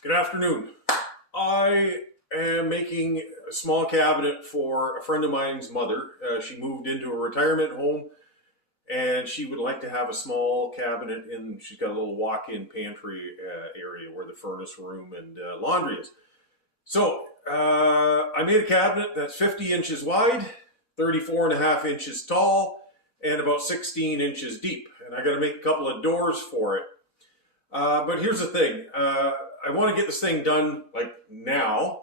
Good afternoon. I am making a small cabinet for a friend of mine's mother. She moved into a retirement home and she would like to have a small cabinet in, she's got a little walk-in pantry area where the furnace room and laundry is. So I made a cabinet that's 50 inches wide, 34 and a half inches tall, and about 16 inches deep. And I got to make a couple of doors for it. But here's the thing. I want to get this thing done like now.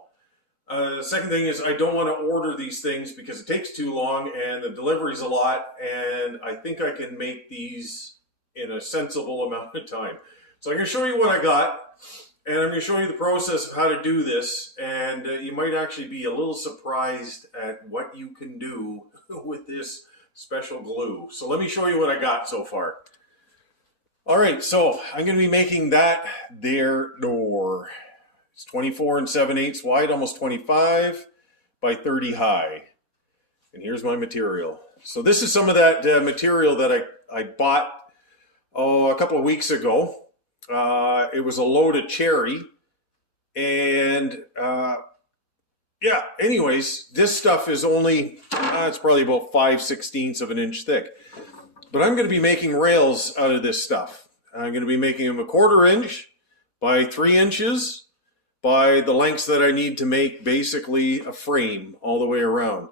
The second thing is I don't want to order these things because it takes too long and the delivery's a lot, and I think I can make these in a sensible amount of time. So I'm going to show you what I got, and I'm going to show you the process of how to do this, and you might actually be a little surprised at what you can do with this special glue. So let me show you what I got so far. All right, so I'm going to be making that there door. It's 24 and 7/8 wide, almost 25 by 30 high. And here's my material. So this is some of that material that I bought a couple of weeks ago. It was a load of cherry. And yeah, anyways, this stuff is only, it's probably about 5/16 of an inch thick. But I'm going to be making rails out of this stuff. I'm going to be making them 1/4 inch by 3 inches by the lengths that I need to make basically a frame all the way around.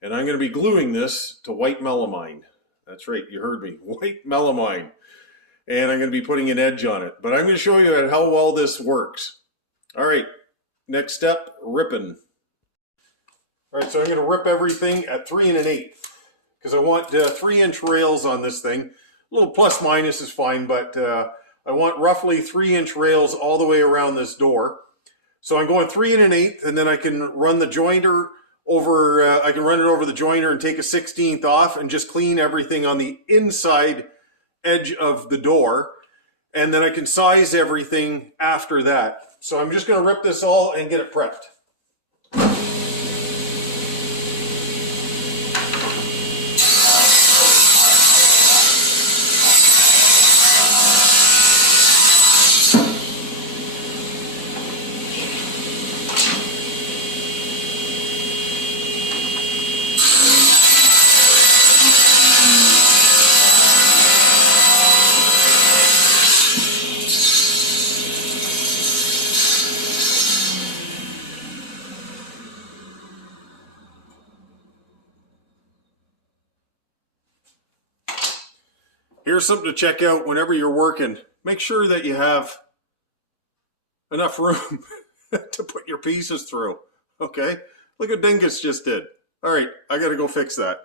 And I'm going to be gluing this to white melamine. That's right, you heard me, white melamine. And I'm going to be putting an edge on it. But I'm going to show you how well this works. All right, next step, ripping. All right, so I'm going to rip everything at 3 1/8. Because I want 3-inch rails on this thing. A little plus minus is fine, but I want roughly 3-inch rails all the way around this door. So I'm going 3 1/8, and then I can run the jointer over, I can run it over the jointer and take a 1/16 off and just clean everything on the inside edge of the door. And then I can size everything after that. So I'm just going to rip this all and get it prepped. Here's something to check out whenever you're working. Make sure that you have enough room to put your pieces through. Okay? Look what Dingus just did. All right, I got to go fix that.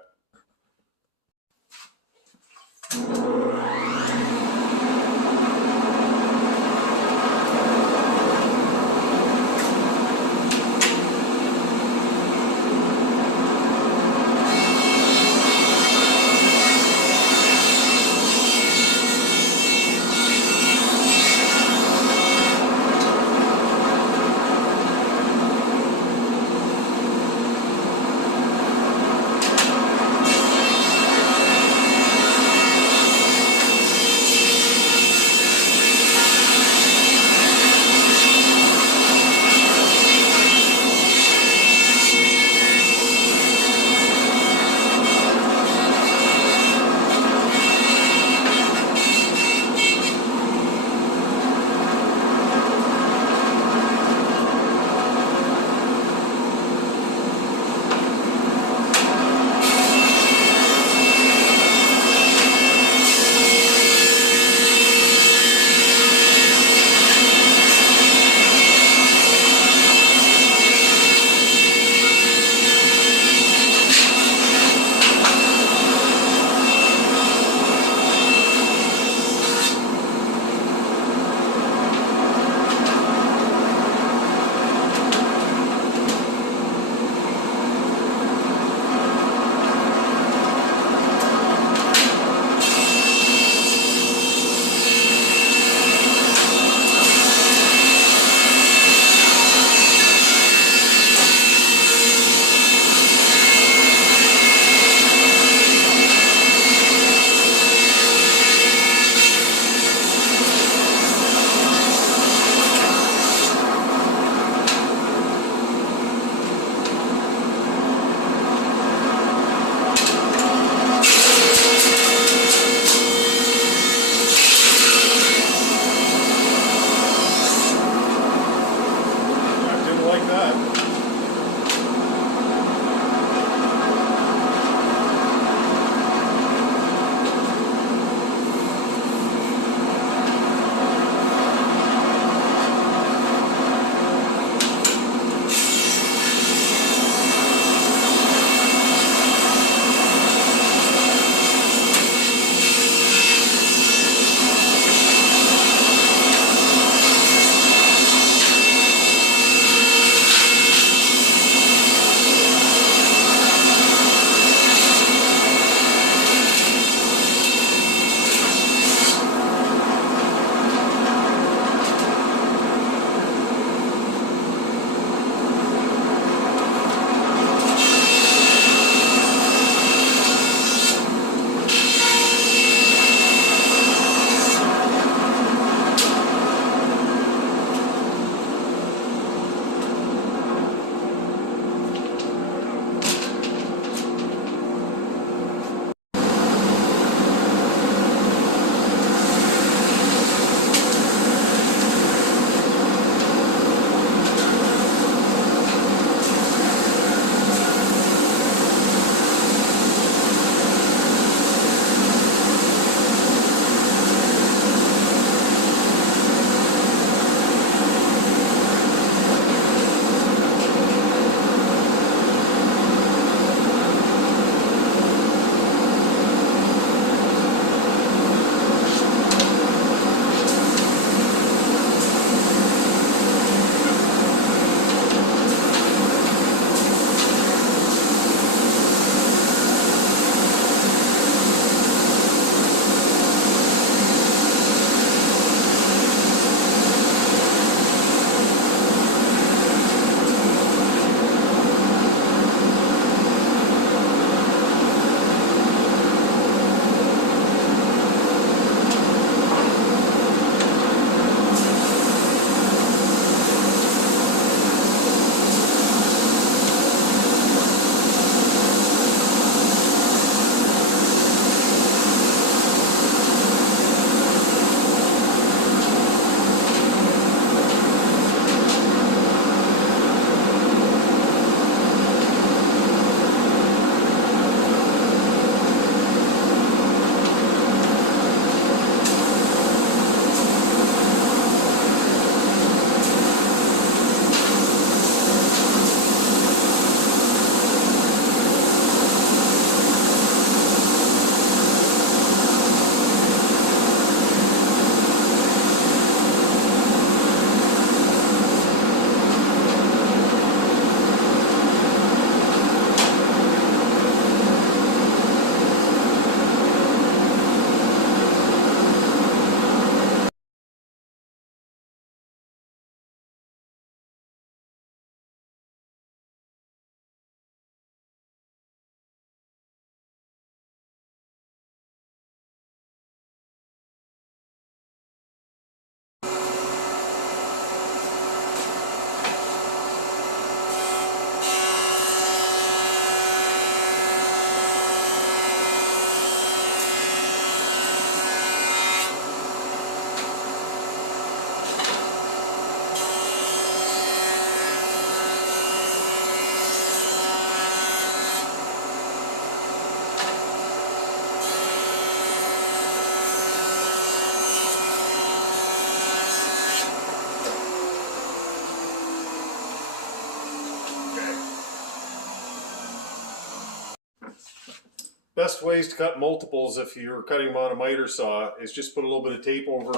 best ways to cut multiples if you're cutting them on a miter saw is just put a little bit of tape over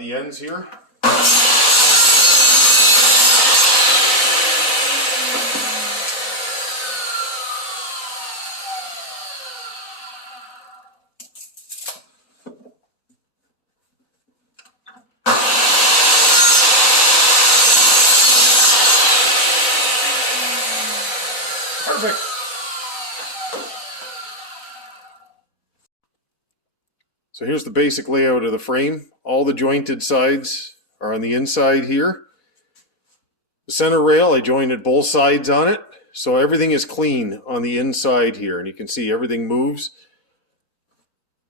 the ends here. Perfect. So here's the basic layout of the frame. All the jointed sides are on the inside here. The center rail, I jointed both sides on it, so everything is clean on the inside here, and you can see everything moves.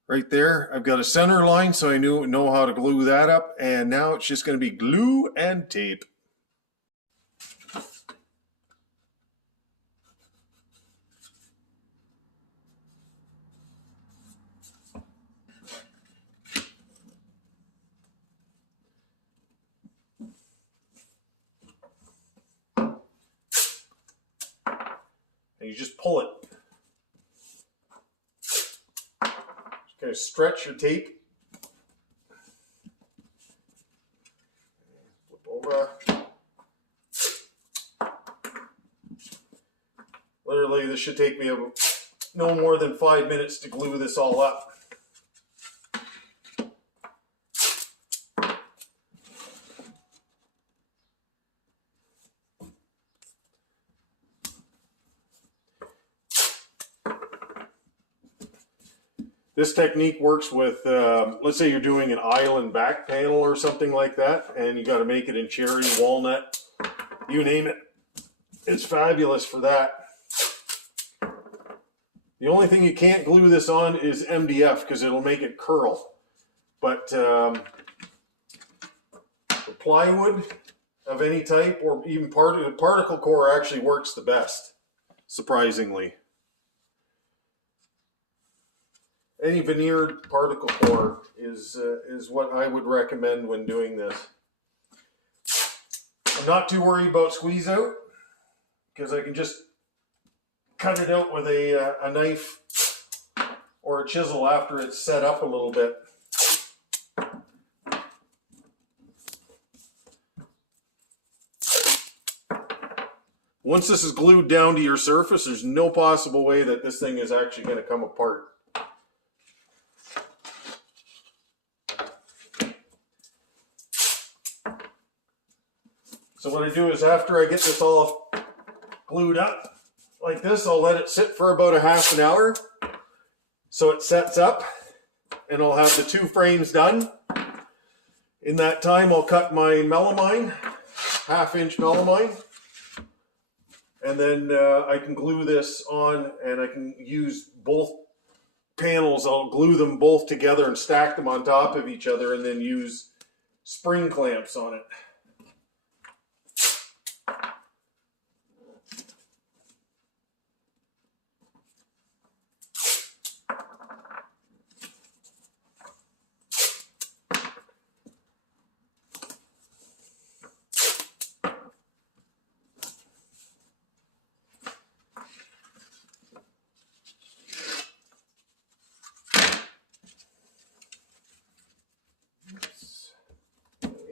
Right there, I've got a center line, so I know how to glue that up, and now it's just going to be glue and tape. And you just pull it. Just kind of stretch your tape. Flip over. Literally, this should take me no more than 5 minutes to glue this all up. This technique works with, let's say you're doing an island back panel or something like that, and you got to make it in cherry, walnut, you name it. It's fabulous for that. The only thing you can't glue this on is MDF because it'll make it curl. But the plywood of any type or even particle core actually works the best, surprisingly. Any veneered particle core is what I would recommend when doing this. I'm not too worried about squeeze out because I can just cut it out with a knife or a chisel after it's set up a little bit. Once this is glued down to your surface, there's no possible way that this thing is actually going to come apart. So what I do is after I get this all glued up like this, I'll let it sit for about a half an hour so it sets up, and I'll have the two frames done. In that time, I'll cut my melamine, 1/2-inch melamine, and then I can glue this on, and I can use both panels. I'll glue them both together and stack them on top of each other, and then use spring clamps on it.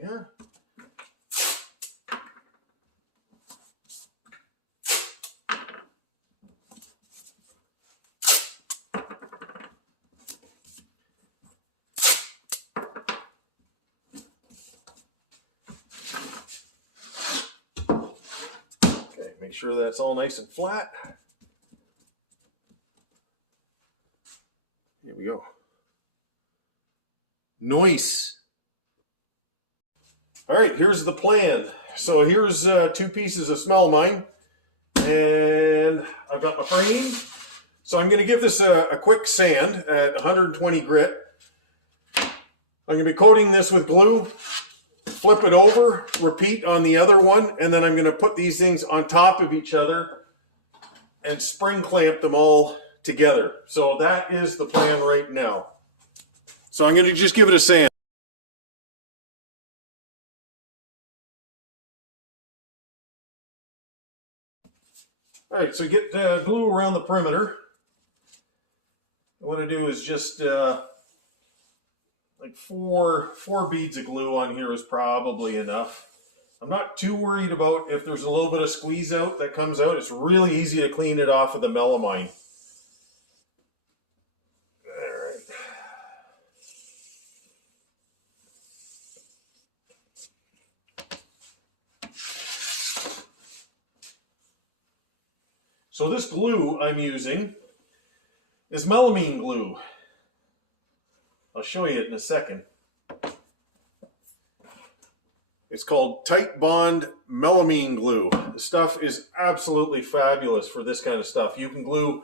Yeah. Okay, make sure that's all nice and flat. Here we go. Nice. All right, here's the plan. So here's 2 pieces of melamine, and I've got my frame. So I'm going to give this a quick sand at 120 grit. I'm going to be coating this with glue, flip it over, repeat on the other one, and then I'm going to put these things on top of each other and spring clamp them all together. So that is the plan right now. So I'm going to just give it a sand. All right, so get glue around the perimeter. What I do is just like four beads of glue on here is probably enough. I'm not too worried about if there's a little bit of squeeze out that comes out. It's really easy to clean it off of the melamine. Alright. So this glue I'm using is melamine glue. I'll show you it in a second. It's called Tight Bond Melamine Glue. The stuff is absolutely fabulous for this kind of stuff. You can glue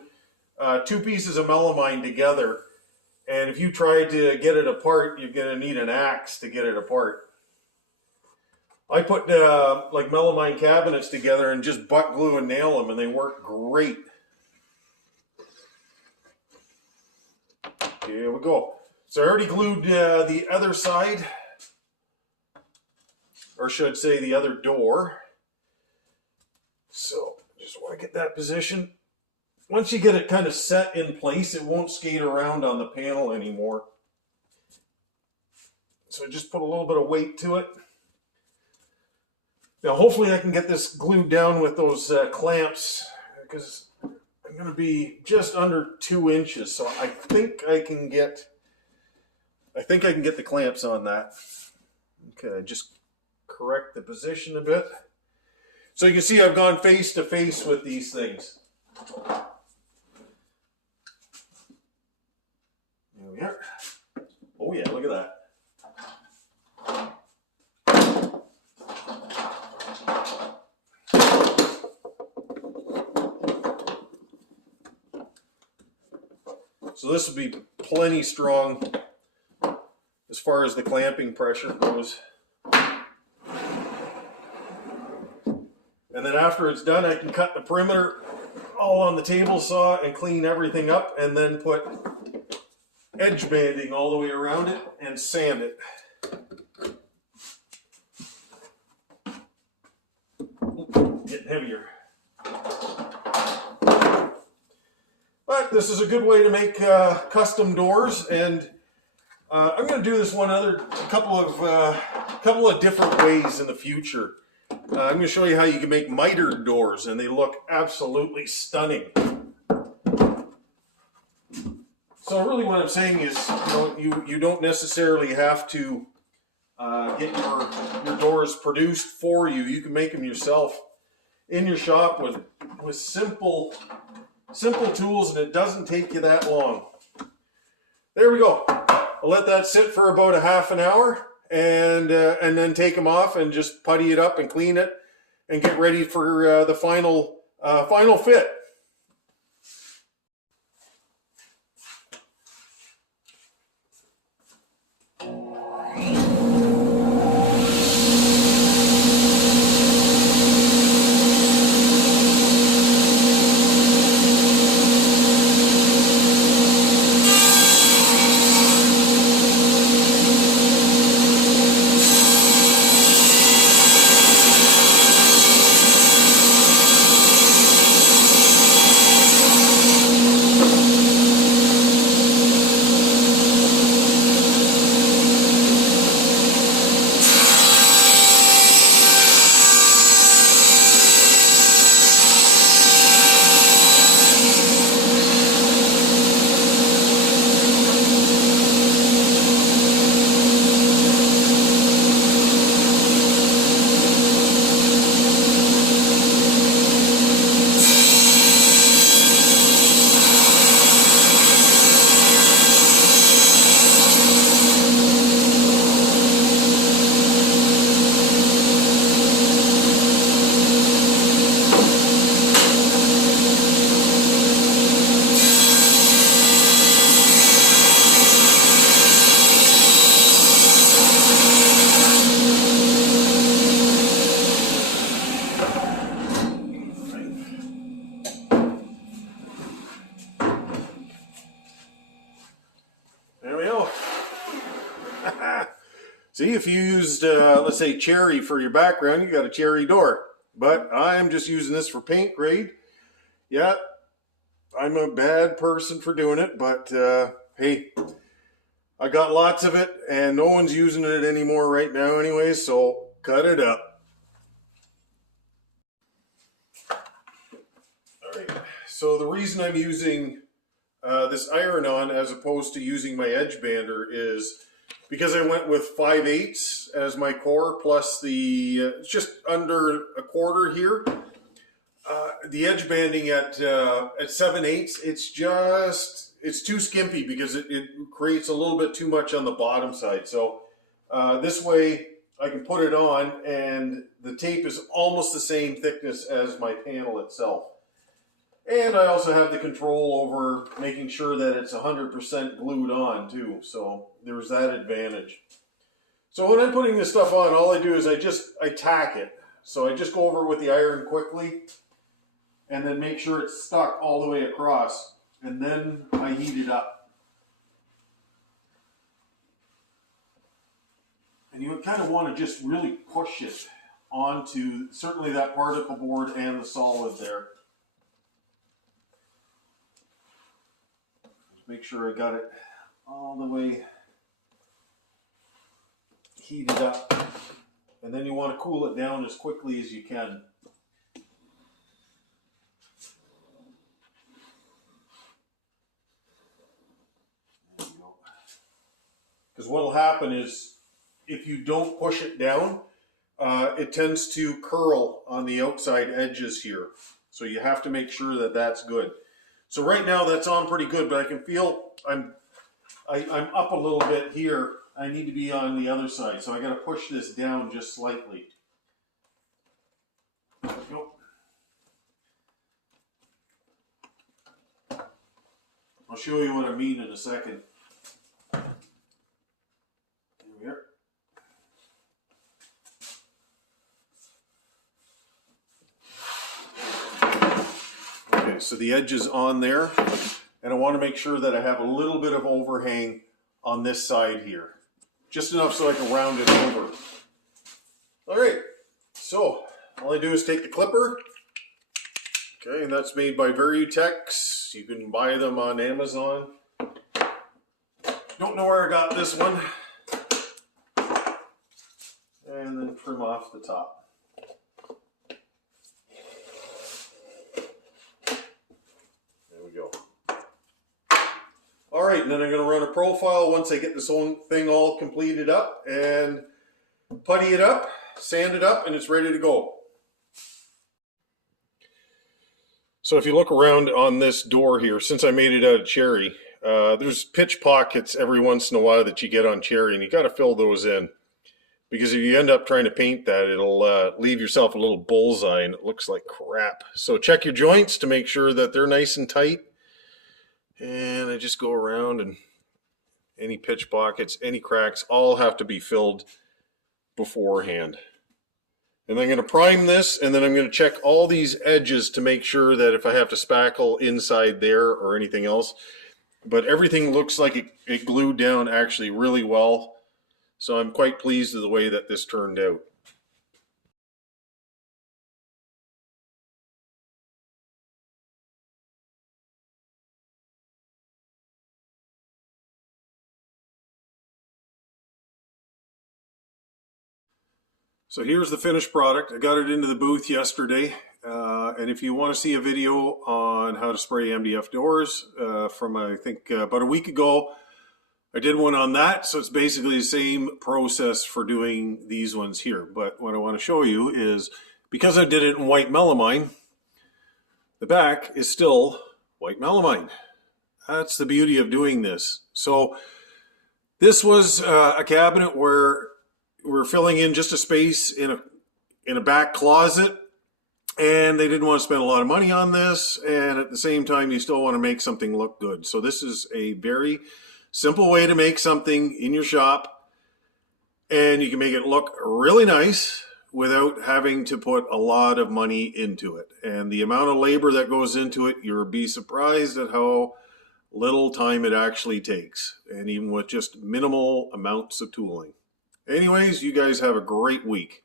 two pieces of melamine together, and if you try to get it apart, you're going to need an axe to get it apart. I put like melamine cabinets together and just butt glue and nail them, and they work great. Here we go. So I already glued the other side, or should I say the other door. So just want to get that position. Once you get it kind of set in place, it won't skate around on the panel anymore. So just put a little bit of weight to it. Now hopefully I can get this glued down with those clamps, because I'm going to be just under 2 inches. So I think I can get the clamps on that. Okay, just correct the position a bit. So you can see I've gone face to face with these things. There we are. Oh yeah, look at that. So this will be plenty strong as far as the clamping pressure goes. And then after it's done, I can cut the perimeter all on the table saw and clean everything up, and then put edge banding all the way around it and sand it. Getting heavier. But this is a good way to make custom doors, and I'm going to do this a couple of different ways in the future. I'm going to show you how you can make mitered doors, and they look absolutely stunning. So really what I'm saying is, you don't necessarily have to get your doors produced for you. You can make them yourself in your shop with simple tools, and it doesn't take you that long. There we go. I'll let that sit for about a half an hour, and then take them off and just putty it up and clean it and get ready for the final fit. See, if you used, let's say, cherry for your background, you got a cherry door. But I'm just using this for paint grade. Yeah, I'm a bad person for doing it, but hey, I got lots of it and no one's using it anymore right now anyway, so cut it up. All right. So the reason I'm using this iron-on as opposed to using my edge bander is because I went with 5/8 as my core plus the just under a quarter here. The edge banding at 7/8, it's too skimpy because it creates a little bit too much on the bottom side. So this way I can put it on and the tape is almost the same thickness as my panel itself. And I also have the control over making sure that it's 100% glued on too. So there's that advantage. So when I'm putting this stuff on, all I do is I tack it. So I just go over with the iron quickly and then make sure it's stuck all the way across. And then I heat it up. And you kind of want to just really push it onto certainly that particle board and the solid there. Make sure I got it all the way heated up. And then you want to cool it down as quickly as you can. There you go. Because what will happen is if you don't push it down, it tends to curl on the outside edges here. So you have to make sure that that's good. So right now that's on pretty good, but I can feel I'm up a little bit here. I need to be on the other side, so I got to push this down just slightly. There we go. I'll show you what I mean in a second. There we are. Okay, so the edge is on there, and I want to make sure that I have a little bit of overhang on this side here. Just enough so I can round it over. All right, so all I do is take the clipper. Okay, and that's made by Verutex. You can buy them on Amazon. Don't know where I got this one. And then trim off the top. All right, and then I'm going to run a profile once I get this whole thing all completed up and putty it up, sand it up, and it's ready to go. So if you look around on this door here, since I made it out of cherry, there's pitch pockets every once in a while that you get on cherry, and you got to fill those in. Because if you end up trying to paint that, it'll leave yourself a little bullseye and it looks like crap. So check your joints to make sure that they're nice and tight. And I just go around, and any pitch pockets, any cracks, all have to be filled beforehand. And I'm going to prime this, and then I'm going to check all these edges to make sure that if I have to spackle inside there or anything else. But everything looks like it glued down actually really well. So I'm quite pleased with the way that this turned out. So here's the finished product. I got it into the booth yesterday. And if you want to see a video on how to spray MDF doors from I think about a week ago, I did one on that. So it's basically the same process for doing these ones here. But what I want to show you is because I did it in white melamine, the back is still white melamine. That's the beauty of doing this. So this was a cabinet where we're filling in just a space in a back closet, and they didn't want to spend a lot of money on this, and at the same time you still want to make something look good. So this is a very simple way to make something in your shop, and you can make it look really nice without having to put a lot of money into it. And the amount of labor that goes into it, you'll be surprised at how little time it actually takes, and even with just minimal amounts of tooling. Anyways, you guys have a great week.